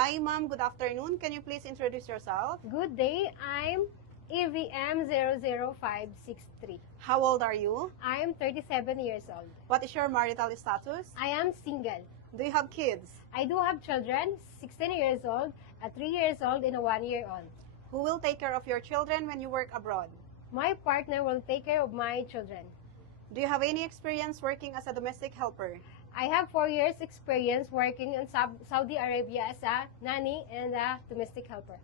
Hi, ma'am. Good afternoon. Can you please introduce yourself? Good day, I'm EVM00563. How old are you? I'm 37 years old. What is your marital status? I am single. Do you have kids? I do have children, 16 years old, a 3 years old, and a 1 year old. Who will take care of your children when you work abroad? My partner will take care of my children. Do you have any experience working as a domestic helper? I have 4 years experience working in Saudi Arabia as a nanny and a domestic helper.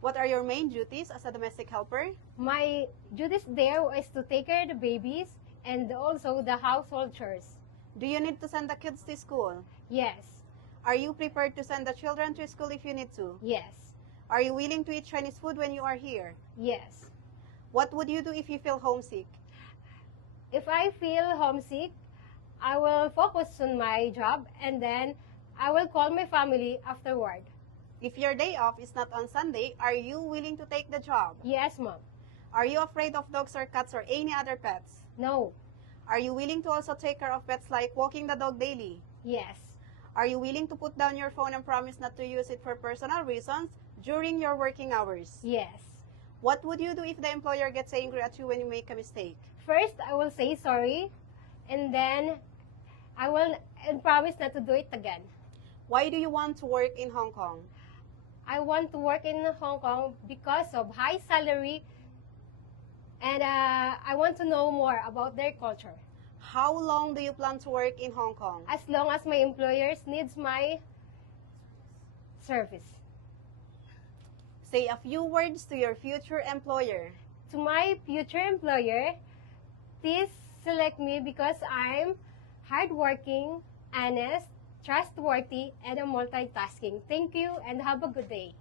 What are your main duties as a domestic helper? My duties there is to take care of the babies and also the household chores. Do you need to send the kids to school? Yes, Are you prepared to send the children to school if you need to? yes, Are you willing to eat Chinese food when you are here? yes. What would you do if you feel homesick? If I feel homesick, I will focus on my job and then I will call my family afterward. If your day off is not on Sunday, are you willing to take the job? Yes, mom. Are you afraid of dogs or cats or any other pets? No. Are you willing to also take care of pets like walking the dog daily? Yes. Are you willing to put down your phone and promise not to use it for personal reasons during your working hours? Yes. What would you do if the employer gets angry at you when you make a mistake? First, I will say sorry and then I will promise not to do it again. Why do you want to work in Hong Kong? I want to work in Hong Kong because of high salary and I want to know more about their culture. How long do you plan to work in Hong Kong? As long as my employers needs my service. Say a few words to your future employer. To my future employer, please select me because I'm hardworking, honest, trustworthy, and a multitasking. Thank you and have a good day.